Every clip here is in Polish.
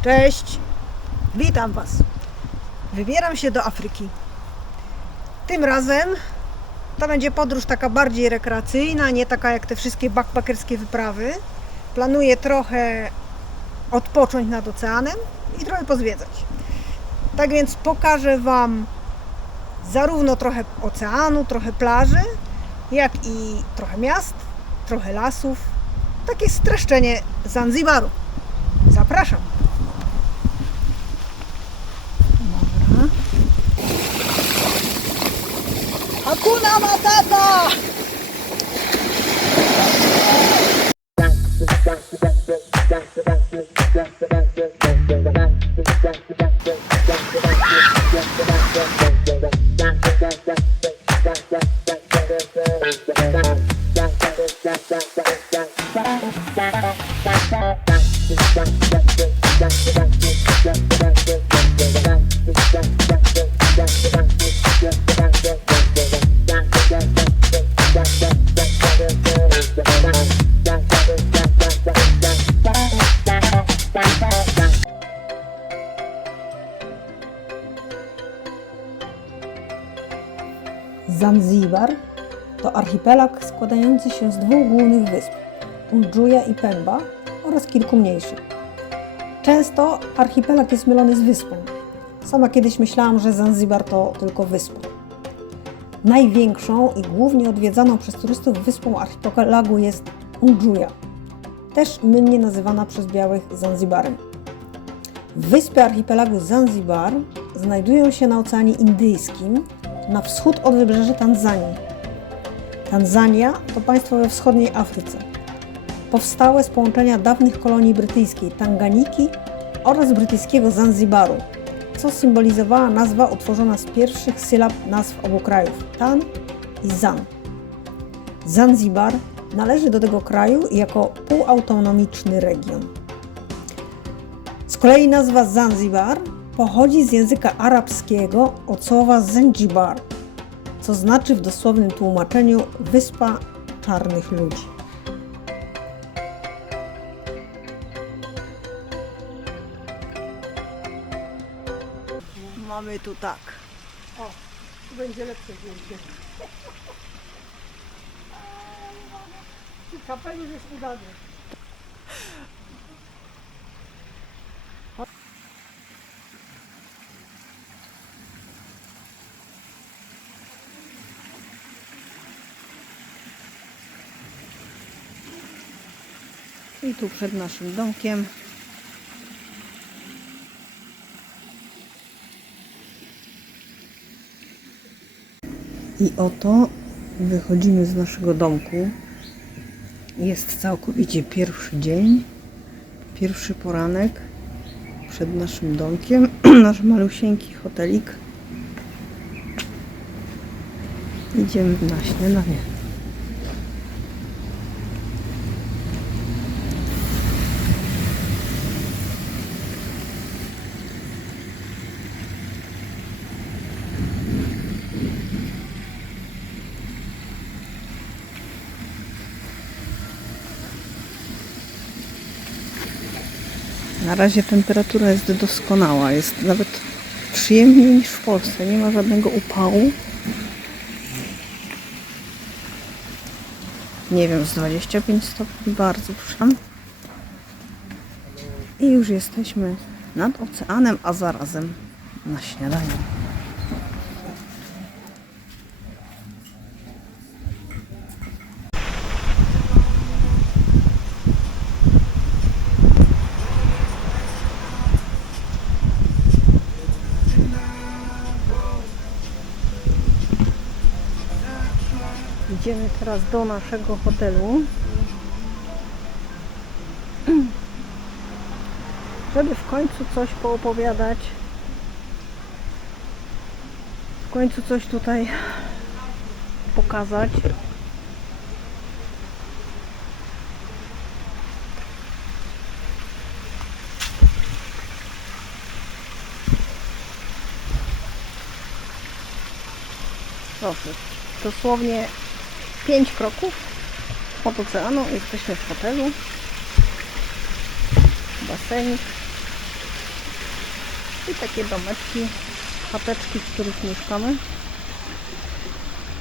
Cześć! Witam Was! Wybieram się do Afryki. Tym razem to będzie podróż taka bardziej rekreacyjna, nie taka jak te wszystkie backpackerskie wyprawy. Planuję trochę odpocząć nad oceanem i trochę pozwiedzać. Tak więc pokażę Wam zarówno trochę oceanu, trochę plaży, jak i trochę miast, trochę lasów. Takie streszczenie Zanzibaru. Zapraszam. Hakuna Matata! Archipelag składający się z dwóch głównych wysp Unguja i Pemba oraz kilku mniejszych. Często archipelag jest mylony z wyspą. Sama kiedyś myślałam, że Zanzibar to tylko wyspa. Największą i głównie odwiedzaną przez turystów wyspą archipelagu jest Unguja, też mylnie nazywana przez białych Zanzibarem. Wyspy archipelagu Zanzibar znajdują się na Oceanie Indyjskim, na wschód od wybrzeży Tanzanii. Tanzania to państwo we wschodniej Afryce. Powstałe z połączenia dawnych kolonii brytyjskiej Tanganiki oraz brytyjskiego Zanzibaru, co symbolizowała nazwa utworzona z pierwszych sylab nazw obu krajów Tan i Zan. Zanzibar należy do tego kraju jako półautonomiczny region. Z kolei nazwa Zanzibar pochodzi z języka arabskiego od słowa Zanzibar, co znaczy w dosłownym tłumaczeniu wyspa czarnych ludzi. Mamy tu tak. O, tu będzie lepsze zdjęcie. Kapelusz jest udany. I tu przed naszym domkiem I oto wychodzimy z naszego domku. Jest całkowicie pierwszy dzień, pierwszy poranek przed naszym domkiem. Nasz malusieńki hotelik. Idziemy na śniadanie. Na razie temperatura jest doskonała. Jest nawet przyjemniej niż w Polsce. Nie ma żadnego upału. Nie wiem, z 25 stopni bardzo proszę. I już jesteśmy nad oceanem, a zarazem na śniadaniu. Idziemy teraz do naszego hotelu. Żeby w końcu coś poopowiadać. W końcu coś tutaj pokazać. Proszę, dosłownie 5 kroków od oceanu. Jesteśmy w hotelu. Basenik. I takie domeczki, chateczki, w których mieszkamy.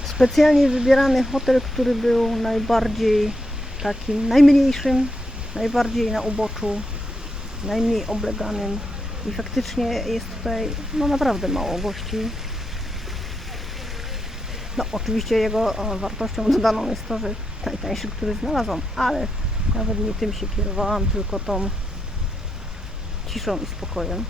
Specjalnie wybierany hotel, który był najbardziej takim najmniejszym, najbardziej na uboczu, najmniej obleganym i faktycznie jest tutaj no naprawdę mało gości. No oczywiście jego wartością dodaną jest to, że najtańszy, który znalazłam, ale nawet nie tym się kierowałam, tylko tą ciszą i spokojem.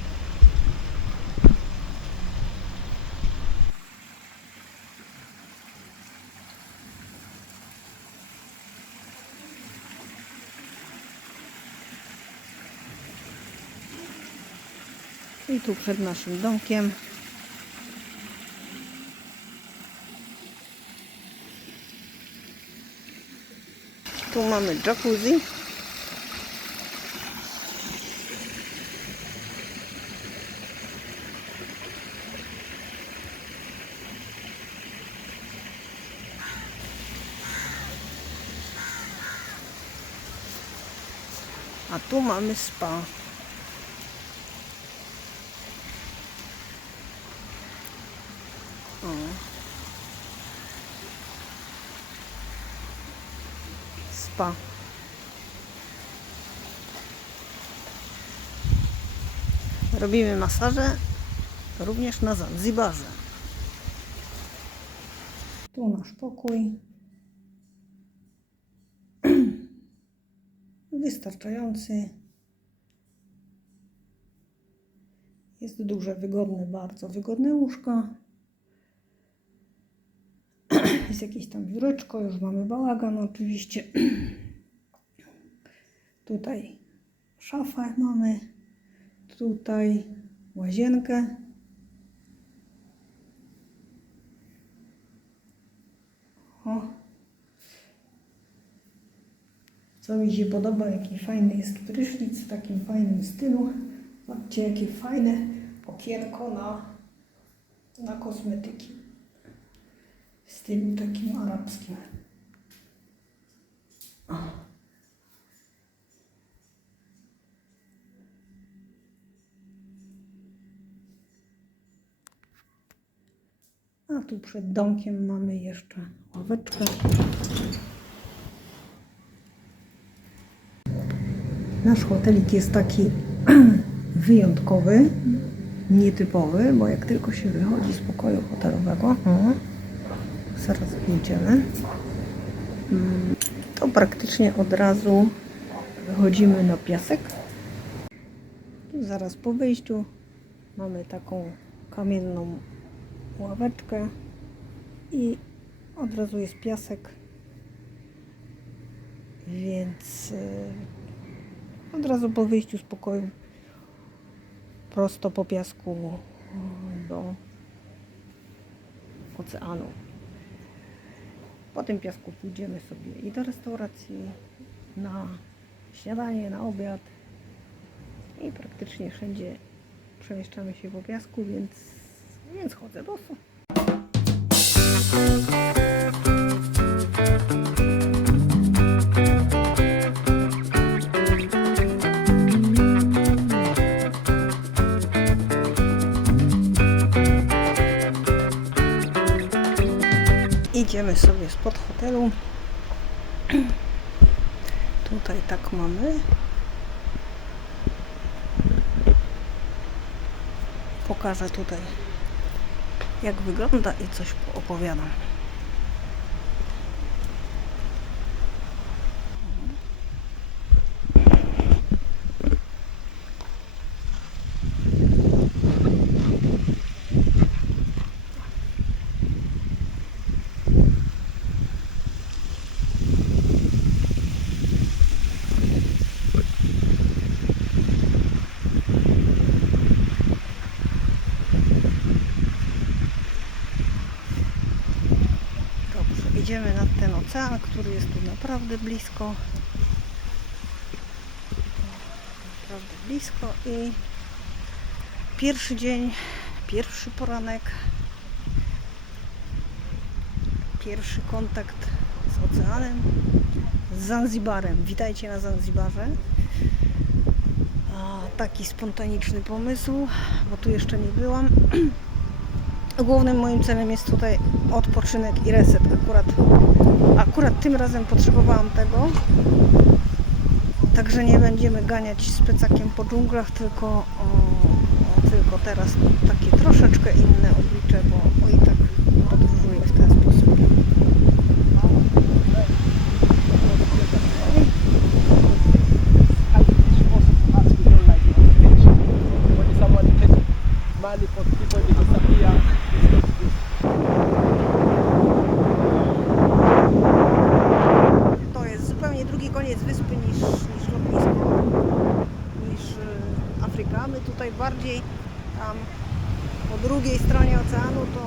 I tu przed naszym domkiem Tu mamy jacuzzi. A tu mamy spa. O. Robimy masaże również na Zanzibarze. Tu nasz pokój. Wystarczający. Jest duże, wygodne, bardzo wygodne łóżko. Jest jakieś tam biureczko, już mamy bałagan oczywiście. Tutaj szafę mamy. Tutaj łazienkę. O. Co mi się podoba, jaki fajny jest prysznic w takim fajnym stylu. Zobaczcie, jakie fajne okienko na, na kosmetyki stylu takim arabskim. O. A tu przed domkiem mamy jeszcze ławeczkę. Nasz hotelik jest taki wyjątkowy, nietypowy, bo jak tylko się wychodzi z pokoju hotelowego, zaraz pójdziemy, mm, to praktycznie od razu wychodzimy na piasek. Zaraz po wyjściu mamy taką kamienną ławeczkę i od razu jest piasek, więc y, od razu po wyjściu z pokoju prosto po piasku do oceanu. Po tym piasku pójdziemy sobie i do restauracji na śniadanie, na obiad i praktycznie wszędzie przemieszczamy się po piasku, więc, więc chodzę boso. Idziemy sobie spod hotelu. Tutaj tak mamy. Pokażę tutaj jak wygląda i coś opowiadam. Dobrze, idziemy nad ten ocean, który jest tu naprawdę blisko. Naprawdę blisko i pierwszy dzień, pierwszy poranek, pierwszy kontakt z oceanem, z Zanzibarem. Witajcie na Zanzibarze. A, taki spontaniczny pomysł, bo tu jeszcze nie byłam. Głównym moim celem jest tutaj odpoczynek i reset. Akurat, akurat tym razem potrzebowałam tego. Także nie będziemy ganiać z plecakiem po dżunglach, tylko, o, tylko teraz takie troszeczkę inne oblicze, bo, bo i tak podróżuję w ten sposób. When someone takes money for people, they disappear. To jest zupełnie drugi koniec wyspy niż, niż lotnisko, niż y, Afryka. My tutaj bardziej tam po drugiej stronie oceanu to,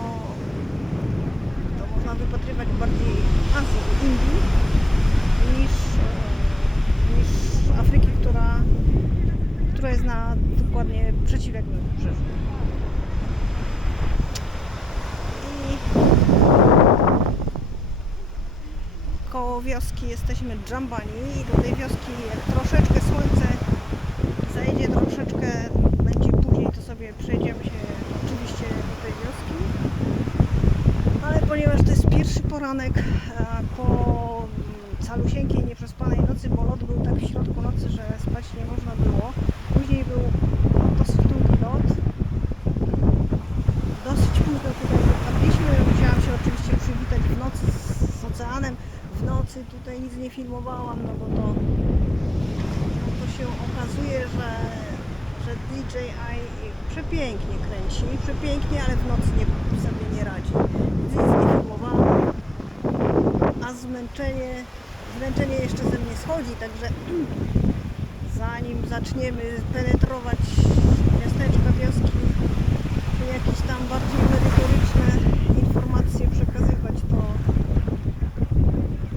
to można wypatrywać bardziej Azji i Indii niż, y, niż Afryki, która, która jest na dokładnie przeciwległym wybrzeżu. I koło wioski jesteśmy Dżambani i do tej wioski jak troszeczkę słońce zajdzie, troszeczkę będzie później, to sobie przejdziemy się oczywiście do tej wioski. Ale ponieważ to jest pierwszy poranek e, po mm, calusieńkiej, nieprzespanej nocy, bo lot był tak w środku nocy, że spać nie można było. Później był dosyć długi lot. Dosyć późno tutaj dotarliśmy. Musiałam się oczywiście przywitać w nocy z, z oceanem. W nocy tutaj nic nie filmowałam, no bo to, no to się okazuje, że, że DJI przepięknie kręci, przepięknie, ale w nocy nie, sobie nie radzi. Więc nic nie filmowałam, a zmęczenie, zmęczenie jeszcze ze mnie schodzi, także zanim zaczniemy penetrować miasteczka, wioski, czy jakieś tam bardziej merytoryczne informacje przekazywać, to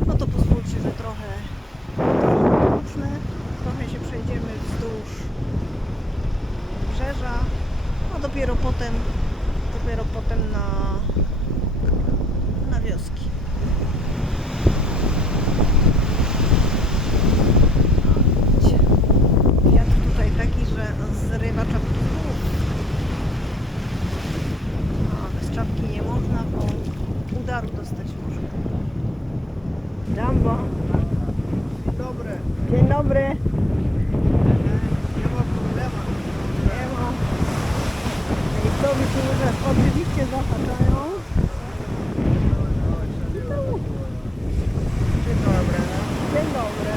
no to pozwólcie, że trochę odpocznę, trochę się przejdziemy wzdłuż wybrzeża, a dopiero potem, dopiero potem na, na wioski. Wiatr tutaj taki, że zrywa czapki z głów. A bez czapki nie można, bo udaru dostać można. Jumbo. Dobry. Dzień dobry. Nie ma problemu. Nie ma. Miejscowi się już oczywiście zahaczają. Dzień dobry. Dzień dobry.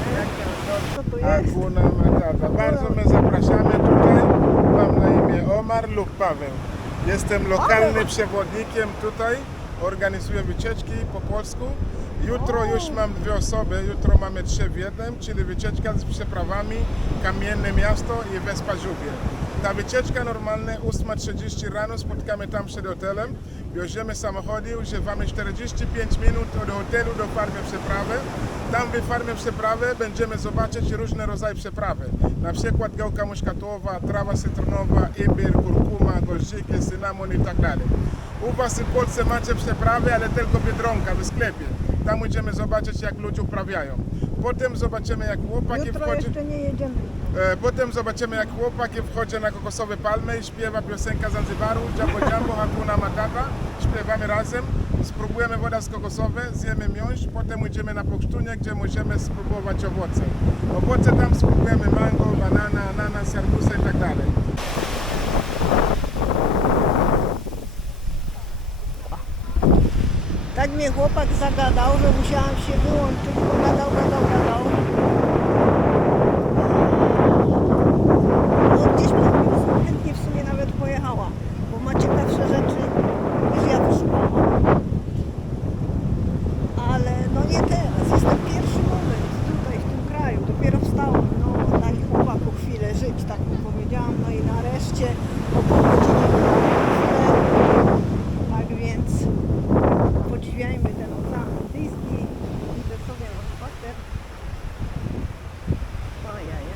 Co tu jest? Hakuna Matata. Bardzo my zapraszamy tutaj. Mam na imię Jestem lokalnym przewodnikiem tutaj. Organizuję wycieczki po polsku. Jutro już mam dwie osoby. Jutro mamy trzy w jednym, czyli wycieczka z przeprawami Kamienne Miasto i Wyspa Żubie. Ta wycieczka normalnie 8.30 rano spotkamy tam przed hotelem. Bierzemy samochody, używamy 45 minut od hotelu do farmy przeprawy. Tam w farmie przeprawy będziemy zobaczyć różne rodzaje przeprawy. Na przykład gałka muszkatowa, trawa cytrynowa, imbir, kurkuma, goździki, cynamon i tak dalej. U Was w Polsce macie przeprawy, ale tylko Biedronka w sklepie. Tam będziemy zobaczyć jak ludzie uprawiają. Potem zobaczymy jak chłopaki Jutro wchodzi... jeszcze nie jedziemy. E, Potem zobaczymy jak chłopaki wchodzi na kokosowe palmy i śpiewa piosenka Zanzibaru, Jambo Jambo, Hakuna Matata. Śpiewamy razem, spróbujemy woda z kokosowe, zjemy miąższ, potem idziemy na Pokrztunie, gdzie możemy spróbować owoce. Owoce tam spróbujemy mango, banana, ananas, jarmusa i tak dalej. Tak mnie chłopak zagadał, że musiałam się wyłączyć, bo gadał, gadał, gadał. No gdzieś bym chętnie w sumie nawet pojechała, bo ma ciekawsze rzeczy niż ja wyszukałam. Ale no nie teraz, jest ten pierwszy moment tutaj w tym kraju, dopiero wstałam, no dali chłopaku chwilę żyć, tak mu powiedziałam, no i nareszcie o pół godziny wydałam chwilę, tak więc podziwiajmy ten ocean Indyjski, widzę sobie na spacer. Ajajaj.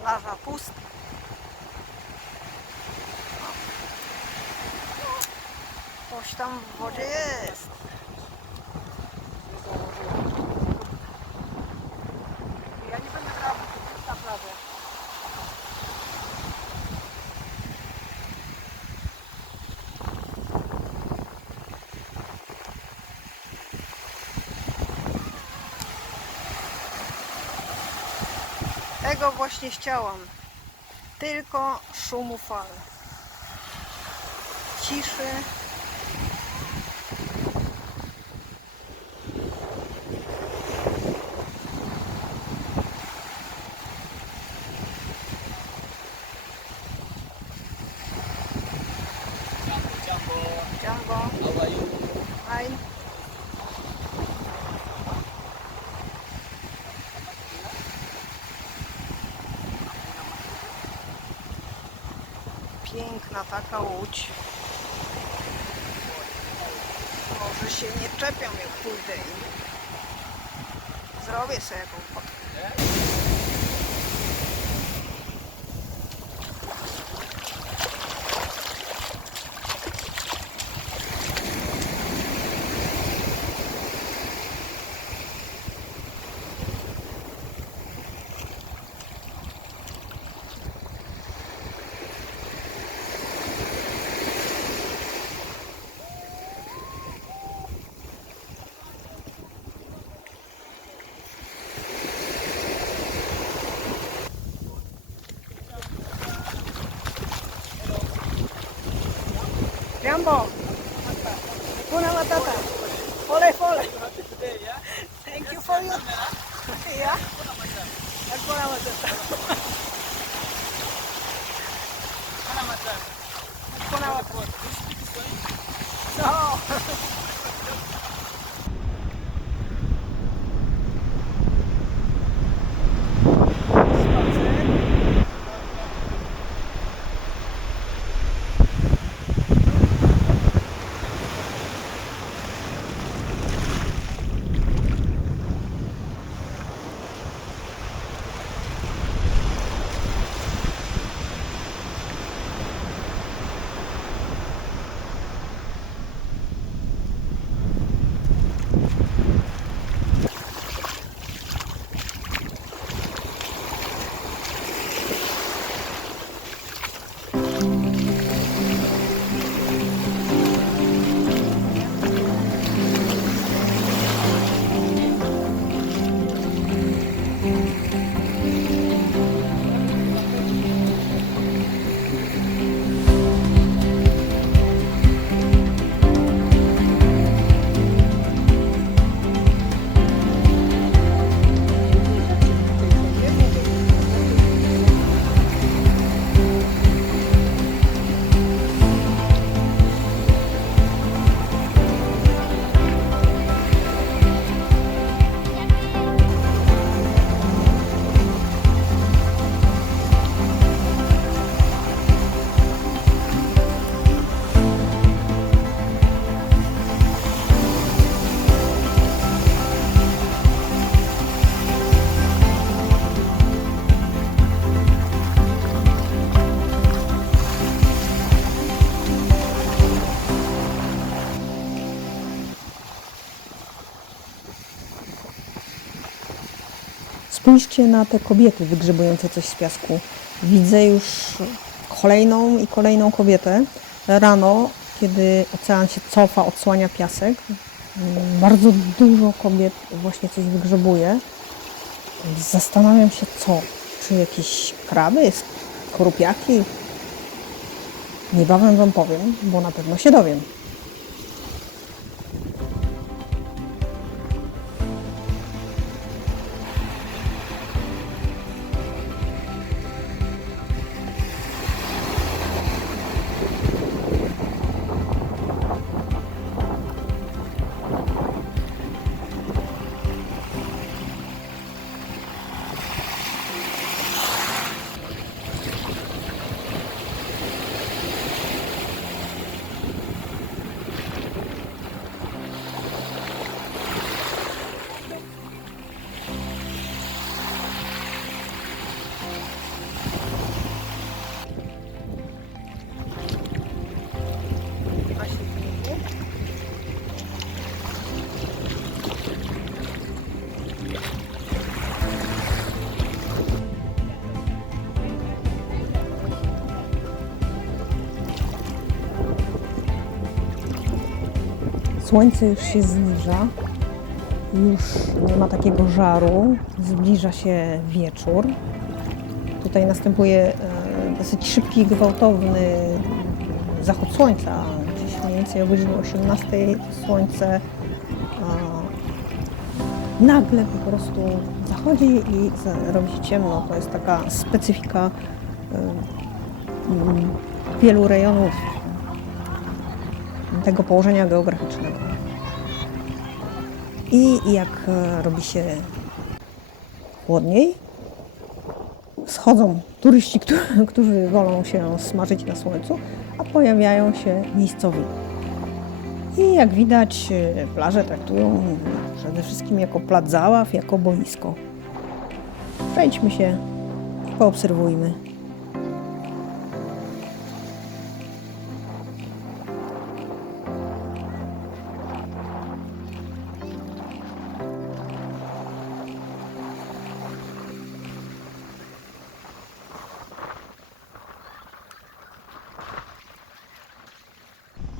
Plaża pusta. Coś tam w wodzie jest. Ja nie będę grał na plażę. Tego właśnie chciałam. Tylko szumu fal. Ciszy. Jumbo. How Piękna taka łódź. Może się nie czepiam jak pójdę i zrobię sobie jaką fotkę. Jambo. Kuna matata. Pole pole. Thank you for you. Yeah. Hakuna matata. Hakuna matata. No. Spójrzcie na te kobiety wygrzebujące coś z piasku. Widzę już kolejną i kolejną kobietę. Rano, kiedy ocean się cofa, odsłania piasek, bardzo dużo kobiet właśnie coś wygrzebuje. Zastanawiam się co. Czy jakieś kraby, skorupiaki? Niebawem Wam powiem, bo na pewno się dowiem. Słońce już się zniża, już nie ma takiego żaru, zbliża się wieczór. Tutaj następuje e, dosyć szybki, gwałtowny zachód słońca. Gdzieś mniej więcej o godzinie 18 słońce e, nagle po prostu zachodzi i robi się ciemno. To jest taka specyfika e, wielu rejonów tego położenia geograficznego. I jak e, robi się chłodniej, schodzą turyści, którzy, wolą się smażyć na słońcu, a pojawiają się miejscowi. I jak widać, e, plaże traktują przede wszystkim jako plac zabaw, jako boisko. Przejdźmy się poobserwujmy.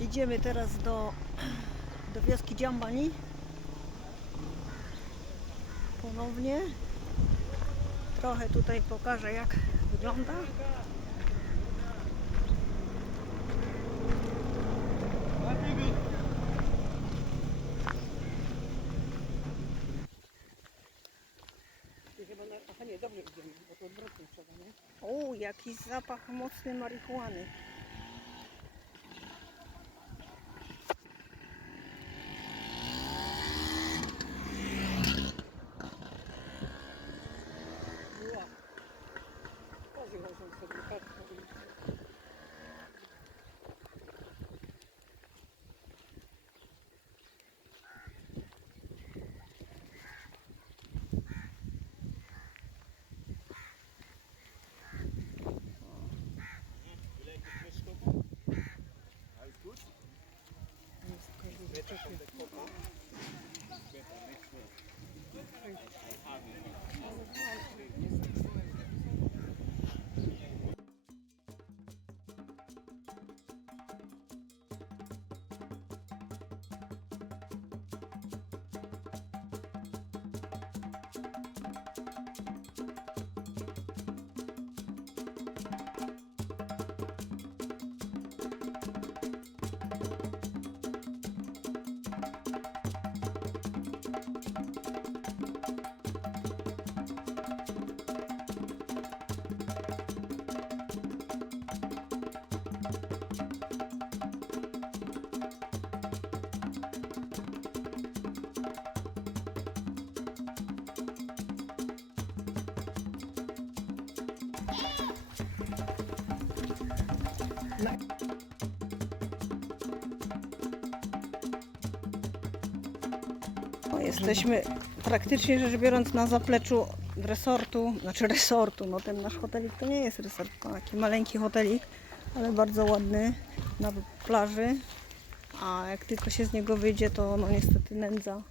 Idziemy teraz do, do wioski Dziambani. Ponownie. Trochę tutaj pokażę jak wygląda. O, jaki zapach mocny marihuany. No, jesteśmy praktycznie rzecz biorąc na zapleczu resortu, znaczy resortu, no ten nasz hotelik to nie jest resort, to taki maleńki hotelik, ale bardzo ładny na plaży, a jak tylko się z niego wyjdzie, to no niestety nędza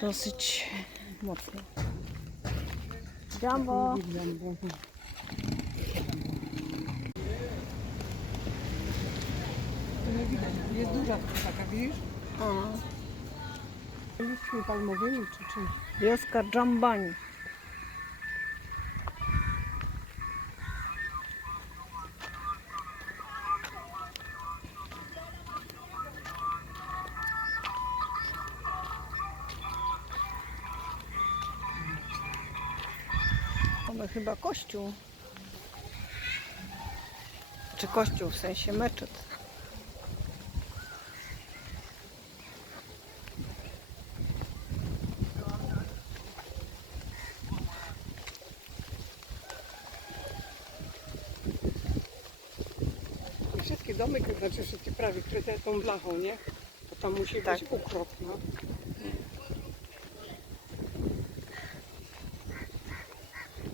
dosyć mocno. Jumbo! Jest duża taka, widzisz? A, Liśćmi palmowymi czy czymś. wioska. Mamy chyba kościół. Czy kościół w sensie meczet. I domy, znaczy wszystkie prawie kryte tą blachą, nie? To tam musi Tak. być ukrop, no.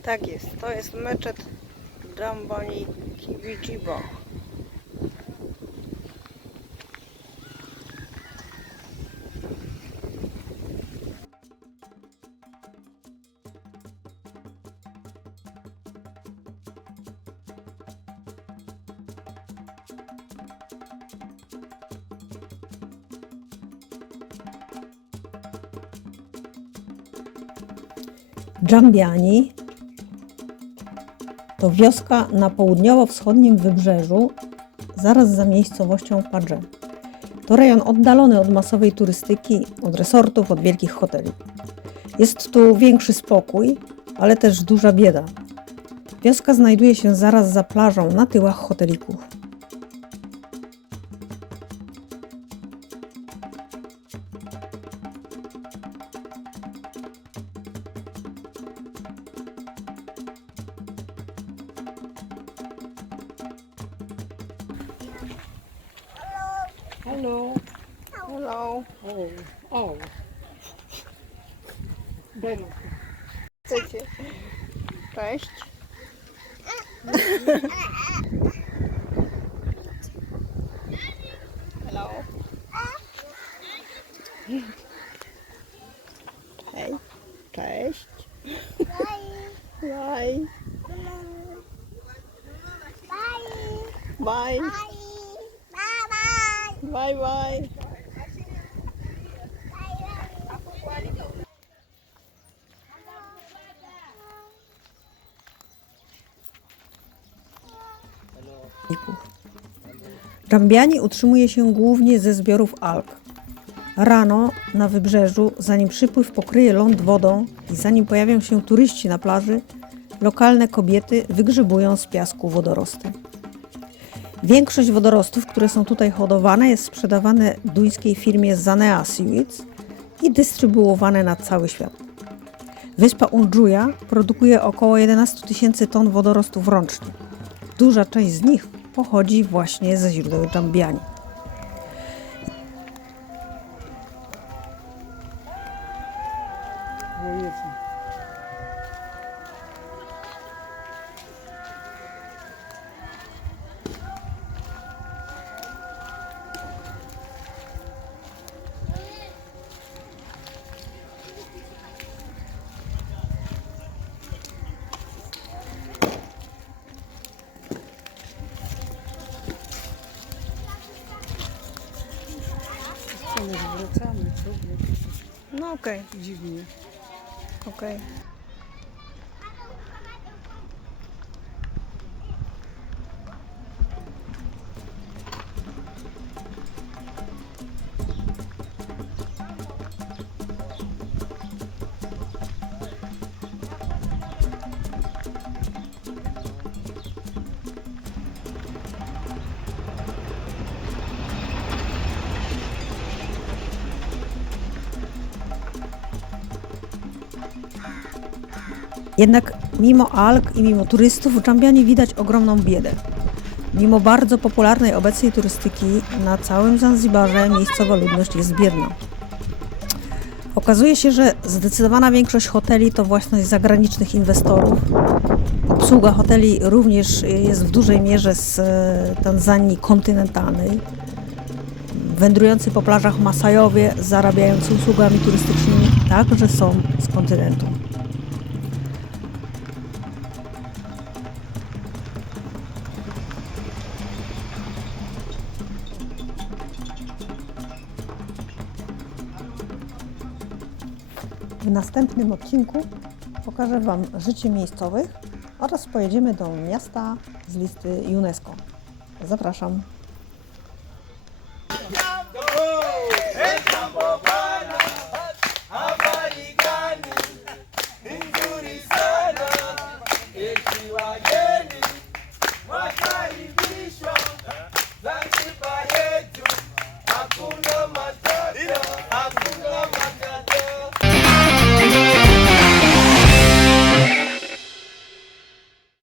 Tak jest, to jest meczet Jambani Kibijibo. Dżambiani to wioska na południowo-wschodnim wybrzeżu, zaraz za miejscowością Padże. To rejon oddalony od masowej turystyki, od resortów, od wielkich hoteli. Jest tu większy spokój, ale też duża bieda. Wioska znajduje się zaraz za plażą na tyłach hotelików. Hello. Hello. O, o. Belu. Chcecie? Cześć. Dżambiani utrzymuje się głównie ze zbiorów alg. Rano na wybrzeżu, zanim przypływ pokryje ląd wodą i zanim pojawią się turyści na plaży, lokalne kobiety wygrzebują z piasku wodorosty. Większość wodorostów, które są tutaj hodowane, jest sprzedawane duńskiej firmie Zanea Seaweeds i dystrybuowane na cały świat. Wyspa Unjuja produkuje około 11 tysięcy ton wodorostów rocznie. Duża część z nich pochodzi właśnie ze źródeł Dżambiani. No okej, Dziwnie. okej. Jednak mimo alg i mimo turystów w Dżambianie widać ogromną biedę. Mimo bardzo popularnej obecnej turystyki na całym Zanzibarze miejscowa ludność jest biedna. Okazuje się, że zdecydowana większość hoteli to własność zagranicznych inwestorów. Obsługa hoteli również jest w dużej mierze z e, Tanzanii kontynentalnej. Wędrujący po plażach Masajowie, zarabiający usługami turystycznymi, także są z kontynentu. następnym odcinku pokażę Wam życie miejscowych oraz pojedziemy do miasta z listy UNESCO. Zapraszam!